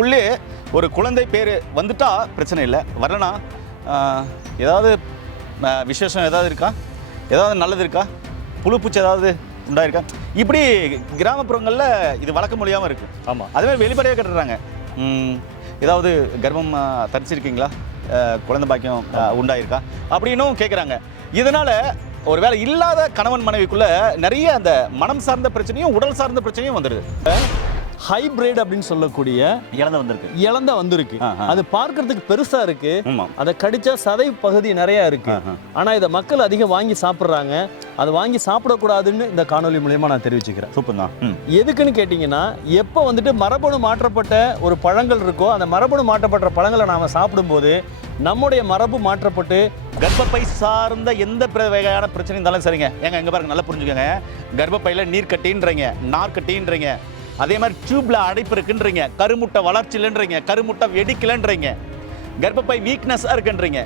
உள்ளே ஒரு குழந்தை பேர் வந்துட்டா பிரச்சனை இல்லை, வரலனா ஏதாவது விசேஷம் ஏதாவது இருக்கா, ஏதாவது நல்லது இருக்கா, புழுப்பூச்சி ஏதாவது உண்டாயிருக்கா, இப்படி கிராமப்புறங்களில் இது வழக்க முடியாமல் இருக்குது. ஆமாம், அதுமாதிரி வெளிப்படையாக கட்டுறாங்க. ஏதாவது கர்ப்பம் தரிச்சிருக்கீங்களா, குழந்தை பாக்கியம் உண்டாயிருக்கா அப்படின்னும் கேட்குறாங்க. இதனால் ஒரு வேளை இல்லாத கணவன் மனைவிக்குள்ளே நிறைய அந்த மனம் சார்ந்த பிரச்சனையும் உடல் சார்ந்த பிரச்சனையும் வந்துடுது. ஹைபிரிட் அப்படின்னு சொல்லக்கூடிய இழந்த வந்திருக்கு. அது பார்க்கறதுக்கு பெருசா இருக்கு, அதை கடிச்சா சதை பகுதி நிறைய இருக்கு. ஆனா இதை மக்கள் அதிகம் வாங்கி சாப்பிட்றாங்க. அதை வாங்கி சாப்பிடக்கூடாதுன்னு இந்த காணொலி மூலமா நான் தெரிவிச்சுக்கிறேன். சூப்பர் தான். எதுக்குன்னு கேட்டீங்கன்னா, எப்போ வந்துட்டு மரபணு மாற்றப்பட்ட ஒரு பழங்கள் இருக்கோ, அந்த மரபணு மாற்றப்பட்ட பழங்களை நாம சாப்பிடும்போது நம்முடைய மரபு மாற்றப்பட்டு கர்ப்பப்பை சார்ந்த எந்த வகையான பிரச்சனை இருந்தாலும் சரிங்க. ஏங்க எங்க பாருங்க, நல்லா புரிஞ்சுக்கோங்க. கர்ப்பப்பையில நீர் கட்டின்றீங்க, நார் கட்டின்றீங்க, அதே மாதிரி டியூப்ல அடைப்பு இருக்குன்றீங்க, கருமுட்டை வளர்ச்சிலன்றீங்க, கருமுட்டை வெடிக்கலன்றீங்க, கர்ப்பப்பை வீக்னஸா இருக்குன்றீங்க.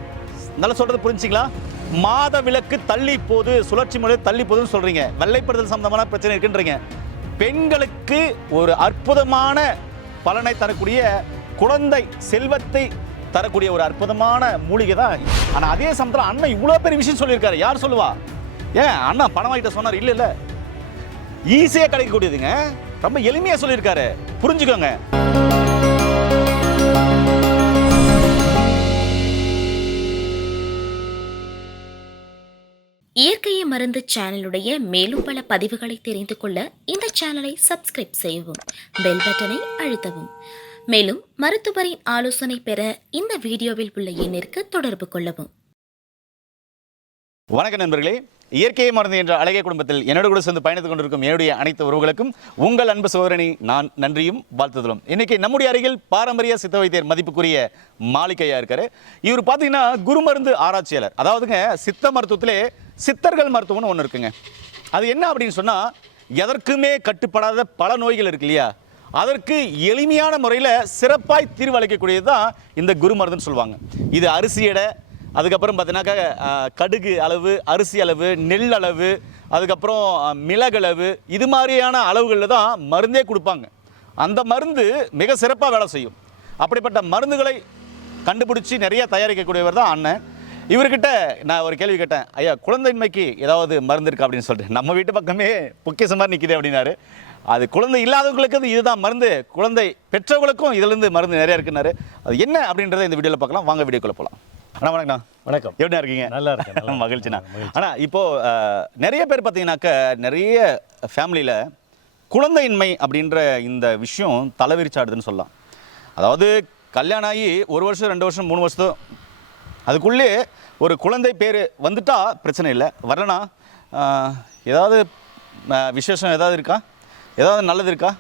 நல்லா சொல்றது புரிஞ்சுங்களா? மாத விலக்கு தள்ளி போகுது, சுழற்சி முறை தள்ளி போகுதுன்னு சொல்றீங்க, வெள்ளைப்படுதல் சம்பந்தமான பிரச்சனை இருக்குன்றீங்க. பெண்களுக்கு ஒரு அற்புதமான பலனை தரக்கூடிய, குழந்தை செல்வத்தை தரக்கூடிய ஒரு அற்புதமான மூலிகை தான். ஆனா அதே சமயத்தில் அண்ணன் இவ்வளவு பெரிய விஷயம் சொல்லியிருக்காரு. யார் சொல்லுவா? ஏன் அண்ணா பணம் வாங்கிட்ட சொன்னார்? இல்ல இல்ல, ஈஸியா கிடைக்கக்கூடியதுங்க, ரொம்ப எளிமையா சொல்லியிருக்காரு, புரிஞ்சுக்கோங்க. இயற்கையை மருந்து சேனலுடைய மேலும் பல பதிவுகளை தெரிந்து கொள்ள இந்த சேனலை சப்ஸ்கிரைப் செய்யவும், பெல் பட்டனை அழுத்தவும். மேலும் மருத்துவரின் ஆலோசனை பெற இந்த வீடியோவில் உள்ள எண்ணிற்கு தொடர்பு கொள்ளவும். வணக்கம் நண்பர்களே, இயற்கையை மருந்து என்ற அழகிய குடும்பத்தில் என்னோட கூட சேர்ந்து பயணித்துக் கொண்டிருக்கும் என்னுடைய அனைத்து உறவுகளுக்கும் உங்கள் அன்பு சகோதரனை நான் நன்றியும் வாழ்த்துதலும். இன்னைக்கு நம்முடைய அருகில் பாரம்பரிய சித்த வைத்தியர் மதிப்புக்குரிய மாளிகையா இருக்காரு. இவர் பார்த்தீங்கன்னா குருமருந்து ஆராய்ச்சியாளர். அதாவதுங்க, சித்த மருத்துவத்திலே சித்தர்கள் மருத்துவம்னு ஒன்று இருக்குங்க. அது என்ன அப்படின்னு சொன்னால், எதற்குமே கட்டுப்படாத பல நோய்கள் இருக்கு இல்லையா, அதற்கு எளிமையான முறையில் சிறப்பாய் தீர்வு அளிக்கக்கூடியது தான் இந்த குரு மருந்துன்னு சொல்லுவாங்க. இது அரிசி எடை, அதுக்கப்புறம் பார்த்தீங்கன்னாக்கா கடுகு அளவு, அரிசி அளவு, நெல் அளவு, அதுக்கப்புறம் மிளகளவு, இது மாதிரியான அளவுகளில் தான் மருந்தே கொடுப்பாங்க. அந்த மருந்து மிக சிறப்பாக வேலை செய்யும். அப்படிப்பட்ட மருந்துகளை கண்டுபிடிச்சி நிறைய தயாரிக்கக்கூடியவர் தான் அண்ணன். இவர்கிட்ட நான் ஒரு கேள்வி கேட்டேன், ஐயா குழந்தையின்மைக்கு ஏதாவது மருந்து இருக்கா அப்படின்னு சொல்லிட்டு. நம்ம வீட்டு பக்கமே பொக்கிஷம் மாதிரி நிற்கிது அப்படின்னாரு. அது குழந்தை இல்லாதவங்களுக்கு இதுதான் மருந்து, குழந்தை பெற்றவங்களுக்கும் இதுலேருந்து மருந்து நிறையா இருக்குன்னாரு. அது என்ன அப்படின்றத இந்த வீடியோவில் பார்க்கலாம். வாங்க வீடியோக்குள்ளே போகலாம். அண்ணா வணக்கண்ணா. வணக்கம். எப்படி இருக்கீங்க? நல்லா இருக்கேன். மகிழ்ச்சிண்ணா. ஆனால் இப்போது நிறைய பேர் பார்த்தீங்கன்னாக்கா, நிறைய ஃபேமிலியில் குழந்தையின்மை அப்படின்ற இந்த விஷயம் தலைவிரிச்சாடுதுன்னு சொல்லலாம். அதாவது கல்யாணம் ஆகி 1 வருஷம் 2 வருஷம் 3 வருஷம் அதுக்குள்ளே ஒரு குழந்தை பேர் வந்துட்டா பிரச்சனை இல்லை, வரலனா ஏதாவது விசேஷம் ஏதாவது இருக்கா, ஏதாவது நல்லது இருக்கா,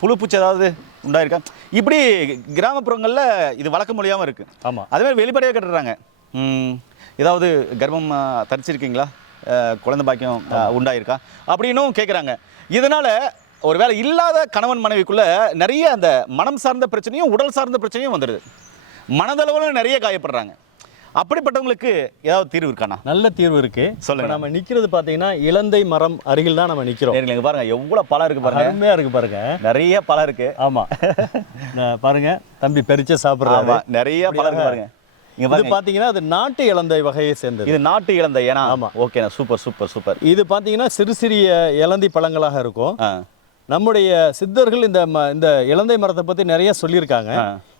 புழுப்பூச்சி ஏதாவது உண்டாயிருக்கா, இப்படி கிராமப்புறங்களில் இது வழக்க முடியாமல் இருக்குது. ஆமாம், அதுமாதிரி வெளிப்படையாக கட்டுறாங்க. ஏதாவது கர்ப்பம் தரிச்சிருக்கீங்களா, குழந்தை பாக்கியம் உண்டாயிருக்கா அப்படின்னும் கேட்குறாங்க. இதனால் ஒரு வேளை இல்லாத கணவன் மனைவிக்குள்ளே நிறைய அந்த மனம் சார்ந்த பிரச்சனையும் உடல் சார்ந்த பிரச்சனையும் வந்துடுது. மனதளவில் நிறைய காயப்படுறாங்க. அப்படிப்பட்டவங்களுக்கு ஏதாவது தீர்வு இருக்காண்ணா? நல்ல தீர்வு இருக்கு. சொல்லுங்க. நம்ம நிற்கிறது பார்த்தீங்கன்னா இலந்தை மரம் அருகில் தான் நம்ம நிற்கிறோம். எங்க பாருங்க, எவ்வளோ பழம் இருக்கு பாருங்க, அருமையாக இருக்கு பாருங்க, நிறைய பழம் இருக்கு. ஆமாம், பாருங்க தம்பி பெருச்ச சாப்பிட்றாங்க, நிறைய பழம் இருக்கு பாருங்க. இது பார்த்தீங்கன்னா அது நாட்டு இலந்தை வகையை சேர்ந்தது. இது நாட்டு இலந்தை. ஏன்னா ஆமாம், ஓகேண்ணா, சூப்பர் சூப்பர் சூப்பர். இது பார்த்தீங்கன்னா சிறு சிறிய இலந்தி பழங்களாக இருக்கும். நம்முடைய சித்தர்கள் இந்த இலந்தை மரத்தை பற்றி நிறைய சொல்லியிருக்காங்க.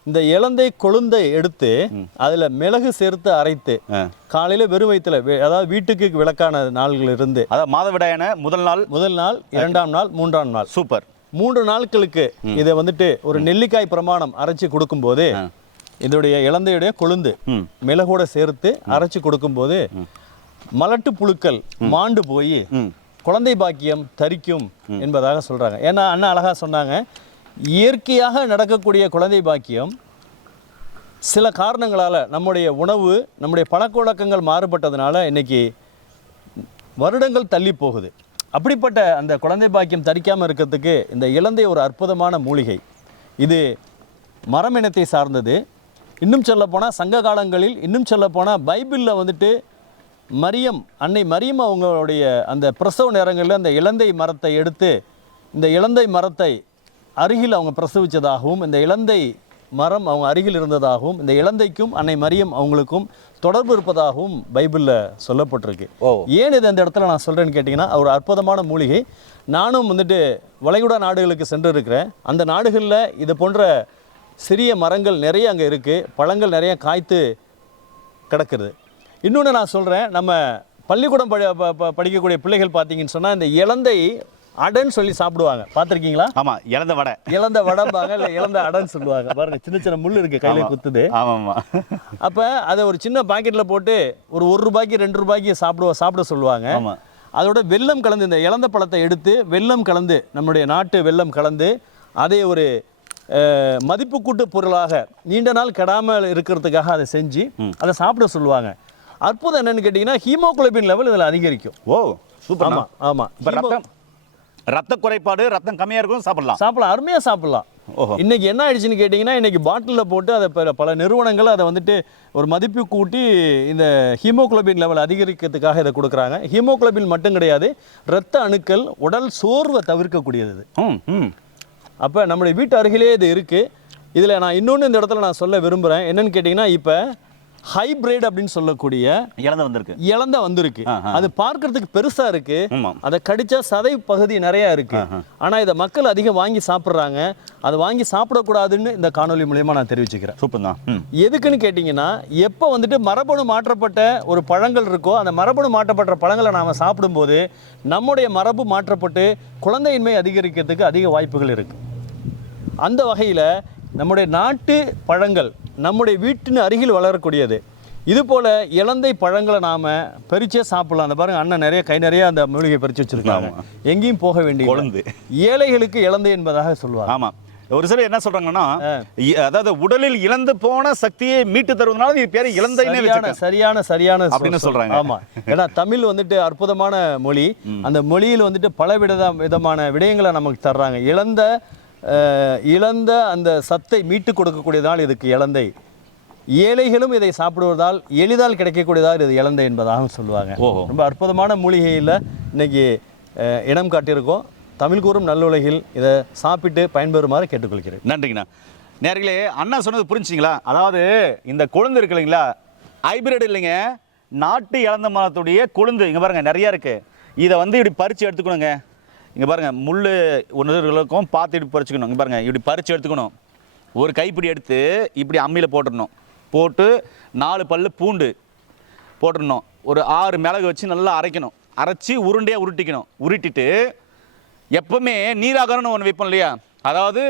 இந்த இலந்தை கொழுந்தை எடுத்து அதில் மிளகு சேர்த்து அரைத்து காலையில் வெறும் வயிற்றுல, அதாவது வீட்டுக்கு விளக்கான நாள்கள் இருந்து, அதாவது மாதவிடாயான முதல் நாள், 2ஆம் நாள், 3ஆம் நாள், சூப்பர் 3 நாட்களுக்கு இதை வந்துட்டு ஒரு நெல்லிக்காய் பிரமாணம் அரைச்சி கொடுக்கும்போது, இதோடைய இலந்தையுடைய கொழுந்து மிளகோட சேர்த்து அரைச்சி கொடுக்கும்போது மலட்டு புழுக்கள் மாண்டு போய் குழந்தை பாக்கியம் தரிக்கும் என்பதாக சொல்றாங்க. ஏன்னா அண்ணா அழகா சொன்னாங்க, இயற்கையாக நடக்கக்கூடிய குழந்தை பாக்கியம் சில காரணங்களால், நம்முடைய உணவு, நம்முடைய பழக்க வழக்கங்கள் மாறுபட்டதுனால இன்னைக்கு வருடங்கள் தள்ளி போகுது. அப்படிப்பட்ட அந்த குழந்தை பாக்கியம் தரிக்காமல் இருக்கிறதுக்கு இந்த இலந்தை ஒரு அற்புதமான மூலிகை. இது மரம் இனத்தை சார்ந்தது. இன்னும் சொல்லப்போனால் சங்க காலங்களில், இன்னும் சொல்லப்போனால் பைபிளில் வந்துட்டு அன்னை மரியம் அவங்களுடைய அந்த பிரசவ நேரங்களில் அந்த இலந்தை மரத்தை எடுத்து, இந்த இலந்தை மரத்தை அருகில் அவங்க பிரசவித்ததாகவும், இந்த இலந்தை மரம் அவங்க அருகில் இருந்ததாகவும் இந்த இலந்தைக்கும் அன்னை மரியம் அவங்களுக்கும் தொடர்பு இருப்பதாகவும் பைபிளில் சொல்லப்பட்டிருக்கு. ஏன் இது அந்த இடத்துல நான் சொல்கிறேன்னு கேட்டிங்கன்னா, ஒரு அற்புதமான மூலிகை. நானும் வந்துட்டு வளைகுடா நாடுகளுக்கு சென்று இருக்கிறேன். அந்த நாடுகளில் இது போன்ற சிறிய மரங்கள் நிறைய அங்கே இருக்குது, பழங்கள் நிறைய காய்த்து கிடக்குது. இன்னொன்று நான் சொல்கிறேன், நம்ம பள்ளிக்கூடம் படிக்கக்கூடிய பிள்ளைகள் பார்த்தீங்கன்னு சொன்னால் இந்த இலந்தை அடைன்னு சொல்லி சாப்பிடுவாங்க, பார்த்துருக்கீங்களா? ஆமாம், இலந்த வடை, இலந்த வடைம்பாங்க, இல்லை இலந்த அடைன்னு சொல்லுவாங்க. பாருங்க, சின்ன சின்ன முள் இருக்குது, கையில் குத்துது. ஆமாம்மா. அப்போ அதை ஒரு சின்ன பாக்கெட்டில் போட்டு ஒரு ரூபாய்க்கு 2 ரூபாய்க்கு சாப்பிட சொல்லுவாங்க. அதோட வெல்லம் கலந்து, இந்த இலந்த பழத்தை எடுத்து வெல்லம் கலந்து, நம்முடைய நாட்டு வெல்லம் கலந்து அதை ஒரு மதிப்பு கூட்டு பொருளாக நீண்ட நாள் கெடாமல் இருக்கிறதுக்காக அதை செஞ்சு அதை சாப்பிட சொல்லுவாங்க. அற்புதம் என்னன்னு கேட்டிங்கன்னா, ஹீமோகுளோபின் லெவல் இதில் அதிகரிக்கும். ஓ, சூப்பர். ஆமாம் ஆமாம். இப்போ ரத்த குறைபாடு, ரத்தம் கம்மியாக இருக்கும், சாப்பிடலாம், அருமையாக சாப்பிடலாம். இன்னைக்கு என்ன ஆயிடுச்சுன்னு கேட்டிங்கன்னா, இன்னைக்கு பாட்டிலில் போட்டு அதை பல நிறுவனங்கள் அதை வந்துட்டு ஒரு மதிப்பு கூட்டி இந்த ஹீமோகுளோபின் லெவல் அதிகரிக்கிறதுக்காக இதை கொடுக்குறாங்க. ஹீமோகுளோபின் மட்டும் கிடையாது, இரத்த அணுக்கள், உடல் சோர்வை தவிர்க்கக்கூடியது. அப்போ நம்முடைய வீட்டு அருகிலே இது இருக்குது. இதில் நான் இன்னொன்று இந்த இடத்துல நான் சொல்ல விரும்புகிறேன். என்னன்னு கேட்டிங்கன்னா, இப்போ ஹைபிரிட் அப்படின்னு சொல்லக்கூடிய இலந்த வந்திருக்கு. அது பார்க்கறதுக்கு பெருசா இருக்கு, அதை கடிச்சா சதை பகுதி நிறைய இருக்கு. ஆனா இதை மக்கள் அதிகம் வாங்கி சாப்பிட்றாங்க. அதை வாங்கி சாப்பிடக்கூடாதுன்னு இந்த காணொலி மூலமா நான் தெரிவிச்சுக்கிறேன். சூப்பர் தான். எதுக்குன்னு கேட்டிங்கன்னா, எப்போ வந்துட்டு மரபணு மாற்றப்பட்ட ஒரு பழங்கள் இருக்கோ, அந்த மரபணு மாற்றப்பட்ட பழங்களை நாம சாப்பிடும்போது நம்முடைய மரபு மாற்றப்பட்டு குழந்தையின்மை அதிகரிக்கிறதுக்கு அதிக வாய்ப்புகள் இருக்கு. அந்த வகையில் நம்முடைய நாட்டு பழங்கள் நம்முடைய வீட்டின் அருகில் வளரக்கூடியது. இது போல இலந்தை பழங்களை நாம பறிச்சே சாப்பிடலாம். அந்த பாருங்க, அண்ணன் நிறைய கை நிறைய அந்த மூலிகை பறிச்சு வச்சிருக்காங்க. எங்கேயும் போக வேண்டிய ஏழைகளுக்கு இலந்தை என்பதாக சொல்லுவாங்க. ஆமா, ஒரு சிலர் என்ன சொல்றாங்கன்னா, அதாவது உடலில் இழந்து போன சக்தியை மீட்டு தருவதனால இது பேர் இலந்தைனே வச்சிருக்காங்க. சரியான அப்படின்னு சொல்றாங்க. ஆமா, ஏன்னா தமிழ் வந்துட்டு அற்புதமான மொழி. அந்த மொழியில் வந்துட்டு பல விதமான விடயங்களை நமக்கு தர்றாங்க. இழந்த அந்த சத்தை மீட்டு கொடுக்கக்கூடியதால் இதுக்கு இலந்தை. ஏழைகளும் இதை சாப்பிடுவதால் எளிதால் கிடைக்கக்கூடியதால் இது இலந்தை என்பதாக சொல்லுவாங்க. ரொம்ப அற்புதமான மூலிகையில் இன்னைக்கு இடம் காட்டியிருக்கோம். தமிழ் கூறும் நல்லுலகில் இதை சாப்பிட்டு பயன்பெறுமாறு கேட்டுக்கொள்கிறேன். நன்றிங்கண்ணா. நேர்களே, அண்ணா சொன்னது புரிஞ்சுங்களா? அதாவது இந்த கொழுந்து இருக்கு இல்லைங்களா, ஹைபிரிட் இல்லைங்க, நாட்டு இலந்த மரத்துடைய கொழுந்து இங்கே பாருங்க நிறையா இருக்கு. இதை இப்படி பறித்து எடுத்துக்கணுங்க. இங்கே பாருங்கள், முள் ஒன்றுகளுக்கும் பார்த்து இப்படி பறிச்சுக்கணும். இங்கே பாருங்கள், இப்படி பறித்து எடுத்துக்கணும். ஒரு கைப்பிடி எடுத்து இப்படி அம்மியில் போட்டுடணும். போட்டு 4 பல்லு பூண்டு போட்டுடணும். ஒரு 6 மிளகு வச்சு நல்லா அரைக்கணும். அரைச்சி உருண்டையாக உருட்டிக்கணும். உருட்டிட்டு எப்போவுமே நீராகாரம்னு ஒன்று வைப்போம் இல்லையா, அதாவது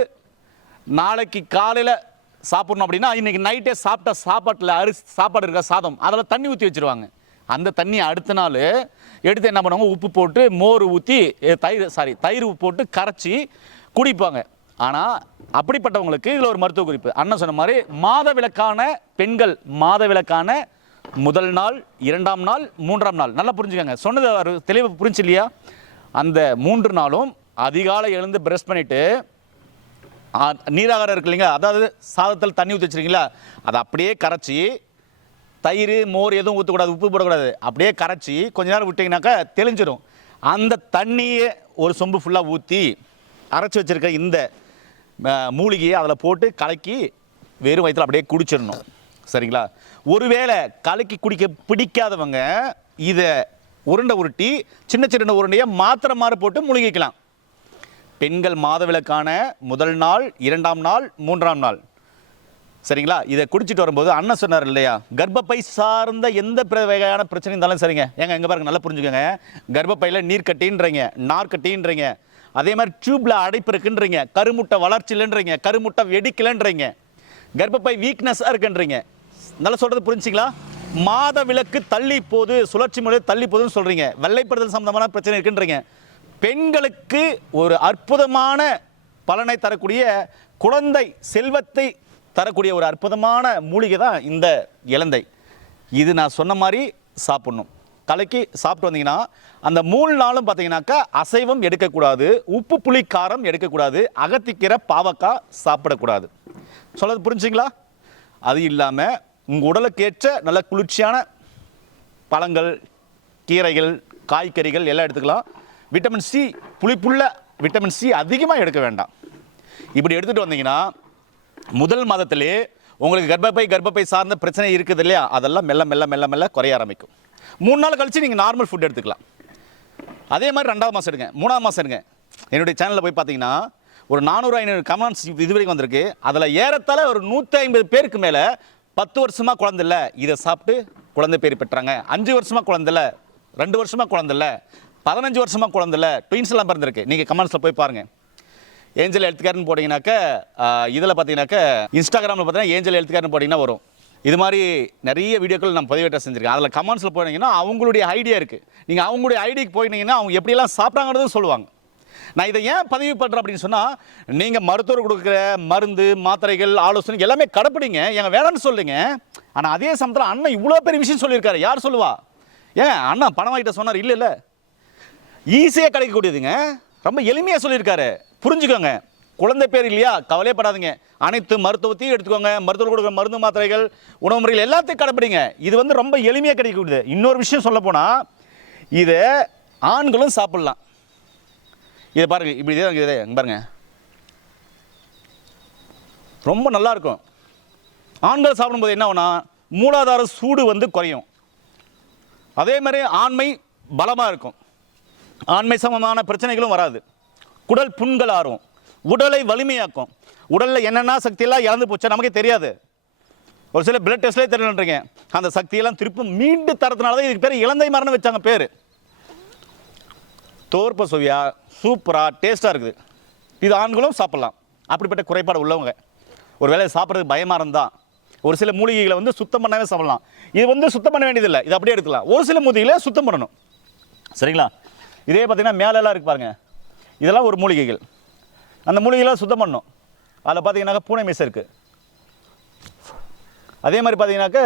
நாளைக்கு காலையில் சாப்பிட்ணும் அப்படின்னா இன்றைக்கி நைட்டே சாப்பிட்ட சாப்பாடு இருக்க சாதம் அதில் தண்ணி ஊற்றி வச்சுருவாங்க. அந்த தண்ணியை அடுத்த நாள் எடுத்து என்ன பண்ணுவாங்க, உப்பு போட்டு மோர் ஊற்றி தயிர் போட்டு கரைச்சி குடிப்பாங்க. ஆனால் அப்படிப்பட்டவங்களுக்கு இதில் ஒரு மருத்துவ குறிப்பு. அண்ணன் சொன்ன மாதிரி மாதவிலக்கான பெண்கள் மாதவிலக்கான முதல் நாள், 2ஆம் நாள், 3ஆம் நாள், நல்லா புரிஞ்சுக்கோங்க, சொன்னது தெளிவு புரிஞ்சு இல்லையா? அந்த 3 நாளும் அதிகாலை எழுந்து ப்ரஷ் பண்ணிவிட்டு நீராகாரம் இருக்கு இல்லைங்க, அதாவது சாதத்தில் தண்ணி ஊற்றி வச்சுருக்கீங்களா, அதை அப்படியே கரைச்சி தயிர் மோர் எதுவும் ஊற்றக்கூடாது, உப்பு போடக்கூடாது, அப்படியே கரைச்சி கொஞ்ச நேரம் விட்டிங்கனாக்கா தெளிஞ்சிடும். அந்த தண்ணியை ஒரு சொம்பு ஃபுல்லாக ஊற்றி அரைச்சி வச்சுருக்க இந்த மூலிகையை அதில் போட்டு கலக்கி வெறும் வயிற்றில் அப்படியே குடிச்சிடணும். சரிங்களா? ஒருவேளை கலக்கி குடிக்க பிடிக்காதவங்க இதை உருட்டி சின்ன சின்ன உருண்டையை மாத்திரை மாறு போட்டு மூலிகைக்கலாம். பெண்கள் மாதவிலக்கான முதல் நாள், 2ஆம் நாள், 3ஆம் நாள், சரிங்களா? இதை குடிச்சிட்டு வரும்போது அண்ணன் சொன்னார் இல்லையா, கர்ப்பப்பை சார்ந்த எந்த வகையான பிரச்சனை இருந்தாலும் சரிங்க. ஏங்க எங்கே பாருங்க, நல்லா புரிஞ்சுக்கோங்க, கர்ப்பப்பையில் நீர் கட்டின்றீங்க, நார் கட்டின்றீங்க, அதே மாதிரி டியூப்ல அடைப்பு இருக்குன்றீங்க, கருமுட்டை வளர்ச்சி இல்லைன்றீங்க, கருமுட்டை வெடிக்கலன்றீங்க, கர்ப்பப்பை வீக்னஸாக இருக்குன்றீங்க. நல்லா சொல்கிறது புரிஞ்சுங்களா? மாத விலக்கு தள்ளி போகுது, சுழற்சி முறை தள்ளி போகுதுன்னு சொல்கிறீங்க, வெள்ளைப்படுதல் சம்பந்தமான பிரச்சனை இருக்குன்றீங்க. பெண்களுக்கு ஒரு அற்புதமான பலனை தரக்கூடிய, குழந்தை செல்வத்தை தரக்கூடிய ஒரு அற்புதமான மூலிகை தான் இந்த இலந்தை. இது நான் சொன்ன மாதிரி சாப்பிடணும். கலக்கி சாப்பிட்டு வந்தீங்கன்னா அந்த 3 நாளும் பார்த்தீங்கன்னாக்கா அசைவம் எடுக்கக்கூடாது, உப்பு புளி காரம் எடுக்கக்கூடாது, அகத்திக்கீரை பாவக்காய் சாப்பிடக்கூடாது. சொல்கிறது புரிஞ்சுங்களா? அது இல்லாமல் உங்கள் உடலுக்கேற்ற நல்ல குளிர்ச்சியான பழங்கள், கீரைகள், காய்கறிகள் எல்லாம் எடுத்துக்கலாம். விட்டமின் சி, புளிப்புள்ள விட்டமின் சி அதிகமாக எடுக்க வேண்டாம். இப்படி எடுத்துகிட்டு வந்தீங்கன்னா முதல் மாதத்திலே உங்களுக்கு கர்ப்பப்பை சார்ந்த பிரச்சனை இருக்குது இல்லையா, அதெல்லாம் மெல்ல மெல்ல மெல்ல மெல்ல குறைய ஆரம்பிக்கும். 3 நாள் கழிச்சு நீங்கள் நார்மல் ஃபுட் எடுத்துக்கலாம். அதே மாதிரி 2வது மாதம் எடுங்க, 3வது மாதம் எடுங்க. என்னுடைய சேனலில் போய் பார்த்தீங்கன்னா ஒரு 400-500 கமெண்ட்ஸ் இது வரைக்கும் வந்திருக்கு. அதில் ஏறத்தாழ ஒரு 150 பேருக்கு மேலே 10 வருஷமாக குழந்தை இல்லை, இதை சாப்பிட்டு குழந்தை பேர் பெற்றாங்க. 5 வருஷமாக குழந்தை இல்லை, 2 வருஷமாக குழந்தை இல்லை, 15 வருஷமாக குழந்தை இல்லை, ட்வின்ஸ் எல்லாம் பிறந்திருக்கு. நீங்கள் கமெண்ட்ஸில் போய் பாருங்கள். ஏஞ்சல் ஹெல்த் கேர்னு போட்டிங்கனாக்க இதில் பார்த்தீங்கன்னாக்க இன்ஸ்டாகிராமில் பார்த்தீங்கன்னா ஏஞ்சல் ஹெல்த் கேர்னு போட்டிங்கன்னா வரும். இது மாதிரி நிறைய வீடியோக்கள் நான் பதிவேற்றம் செஞ்சுருக்கேன். அதில் கமெண்ட்ஸில் போனீங்கன்னா அவங்களுடைய ஐடியா இருக்குது. நீங்கள் அவங்களுடைய ஐடிக்கு போயிட்டீங்கன்னா அவங்க எப்படியெல்லாம் சாப்பிட்றாங்கிறதும் சொல்லுவாங்க. நான் இதை ஏன் பதிவு பண்ணுறேன் அப்படின்னு சொன்னால், நீங்கள் மருத்துவர் கொடுக்குற மருந்து மாத்திரைகள் ஆலோசனை எல்லாமே கடைப்பிடிங்க, எங்கள் வேணான்னு சொல்லுங்க. ஆனால் அதே சமயத்தில் அண்ணன் இவ்வளோ பெரிய விஷயம் சொல்லியிருக்காரு. யார் சொல்லுவா? ஏன் அண்ணா பணம் வாங்கிட்ட சொன்னார்? இல்லை இல்லை, ஈஸியாக கிடைக்கக்கூடியதுங்க, ரொம்ப எளிமையாக சொல்லியிருக்காரு. புரிஞ்சுக்கோங்க. குழந்தை பேர் இல்லையா, கவலைப்படாதீங்க. அனைத்து மருத்துவத்தையும் எடுத்துக்கோங்க. மருத்துவர் கொடுக்குற மருந்து மாத்திரைகள் உணவு முறைகள் எல்லாத்தையும் கடைப்பிடிங்க. இது வந்து ரொம்ப எளிமையாக கிடைக்கக்கூடியது. இன்னொரு விஷயம் சொல்ல போனால், இதை ஆண்களும் சாப்பிட்லாம். இதை பாருங்க, இப்படி இதே பாருங்க, ரொம்ப நல்லா இருக்கும். ஆண்கள் சாப்பிடும்போது என்ன ஆகும்னா, மூலாதார சூடு வந்து குறையும். அதே மாதிரி ஆண்மை பலமாக இருக்கும். ஆண்மை சமமான பிரச்சனைகளும் வராது. குடல் புண்கள் ஆறும், உடலை வலிமையாக்கும். உடலில் என்னென்ன சக்தியெல்லாம் இழந்து போச்சா நமக்கே தெரியாது. ஒரு சில பிளட் டெஸ்ட்லேயே தெரியலன்றீங்க. அந்த சக்தியெல்லாம் திருப்பி மீண்டு தரதுனால தான் இதுக்கு பேர் இளந்தை மரணம் வச்சாங்க பேர். தோற்ப சுவையா சூப்பராக டேஸ்ட்டாக இருக்குது. இது ஆண்களும் சாப்பிட்லாம். அப்படிப்பட்ட குறைபாடு உள்ளவங்க ஒரு வேளை சாப்பிட்றது பயமாக இருந்தால் ஒரு சில மூலிகைகளை வந்து சுத்தம் பண்ணவே சாப்பிடலாம். இது வந்து சுத்தம் பண்ண வேண்டியதில்லை, இது அப்படியே எடுத்துக்கலாம். ஒரு சில மூலிகைகளை சுத்தம் பண்ணணும். சரிங்களா? இதே பார்த்தீங்கன்னா மேலெல்லாம் இருக்கு பாருங்க, இதெல்லாம் ஒரு மூலிகைகள். அந்த மூலிகைலாம் சுத்தம் பண்ணணும். அதில் பார்த்தீங்கன்னாக்கா பூனை மீசை இருக்குது. அதே மாதிரி பார்த்தீங்கன்னாக்கா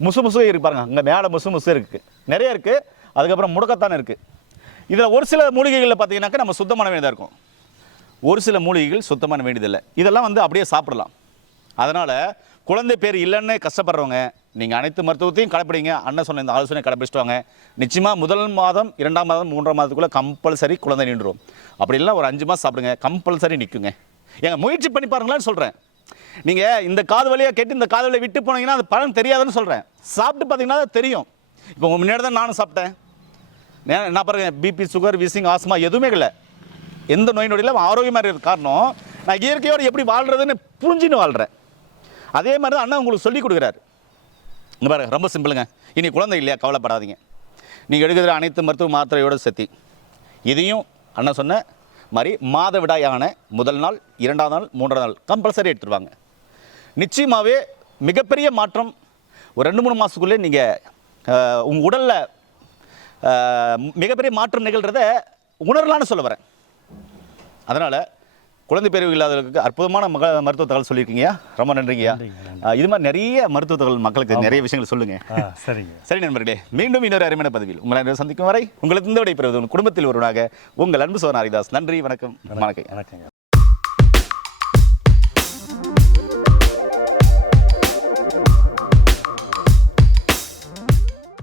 முசு இருக்கு பாருங்க, அங்கே மேலே முசு இருக்குது, நிறைய இருக்குது. அதுக்கப்புறம் முடக்கத்தான் இருக்குது. இதில் ஒரு சில மூலிகைகளில் பார்த்தீங்கன்னாக்கா நம்ம சுத்தம் பண்ண வேண்டியதாக இருக்கும். ஒரு சில மூலிகைகள் சுத்தம் பண்ண வேண்டியதில்லை. இதெல்லாம் வந்து அப்படியே சாப்பிடலாம். அதனால் குழந்தை பேர் இல்லைன்னு கஷ்டப்படுறவங்க நீங்கள் அனைத்து மருத்துவத்தையும் கடைப்பிடிங்க. அண்ணன் சொன்ன இந்த ஆலோசனை கடைப்பிடிச்சிட்டு வாங்க. நிச்சயமாக முதல் மாதம் 2ஆம் மாதம் 3ஆம் மாதத்துக்குள்ளே கம்பல்சரி குழந்தை நின்றுடும். அப்படி இல்லைனா ஒரு 5 மாதம் சாப்பிடுங்க, கம்பல்சரி நிற்குங்க. ஏங்க முயற்சி பண்ணி பாருங்களான்னு சொல்கிறேன். நீங்கள் இந்த காது வழியாக கேட்டு இந்த காது வழியை விட்டு போனீங்கன்னா அது பலன் தெரியாதுன்னு சொல்கிறேன். சாப்பிட்டு பார்த்தீங்கன்னா அது தெரியும். இப்போ உங்கள் முன்னாடி தான் நானும் சாப்பிட்டேன். நான் பாருங்க, பிபி சுகர் வீசிங் ஆஸ்மா எதுவுமே இல்லை. எந்த நோய் நொடியில் ஆரோக்கியமாக இருக்கிற காரணம் நான் இயற்கையோடு எப்படி வாழ்கிறதுன்னு புரிஞ்சுன்னு வாழ்கிறேன். அதே மாதிரி தான் அண்ணன் உங்களுக்கு சொல்லி கொடுக்குறாரு. இங்கே பாருங்க, ரொம்ப சிம்பிளுங்க. இனி குழந்தை இல்லையா, கவலைப்படாதீங்க. நீங்கள் எடுக்கிற அனைத்து மருத்துவ மாத்திரையோடு சேர்த்தி இதையும் அண்ணன் சொன்ன மாதிரி மாதவிடாயான முதல் நாள் 2ஆம் நாள் 3ஆம் நாள் கம்பல்சரி எடுத்துருவாங்க. நிச்சயமாகவே மிகப்பெரிய மாற்றம் ஒரு 2-3 மாதத்துக்குள்ளே நீங்கள் உங்கள் உடலில் மிகப்பெரிய மாற்றம் நிகழ்கிறத உணரலான்னு சொல்ல வரேன். அதனால் குழந்தை பேர் இல்லாதவர்களுக்கு அற்புதமான மருத்துவ தகவல் சொல்லியிருக்கீங்க. ரொம்ப நன்றிங்கய்யா. இது மாதிரி நிறைய மருத்துவ தகவல் மக்களுக்கு நிறைய விஷயங்கள் சொல்லுங்க. சரிங்க. சரி நண்பர்களே, மீண்டும் இன்னொரு அருமையான பதிவில் உங்களை சந்திக்கும் வரை உங்களுக்கு இந்த விடைபெறுவது குடும்பத்தில் ஒருவனாக உங்கள் அன்பு சோதரன் ஹரிதாஸ். நன்றி, வணக்கம். வணக்கம்.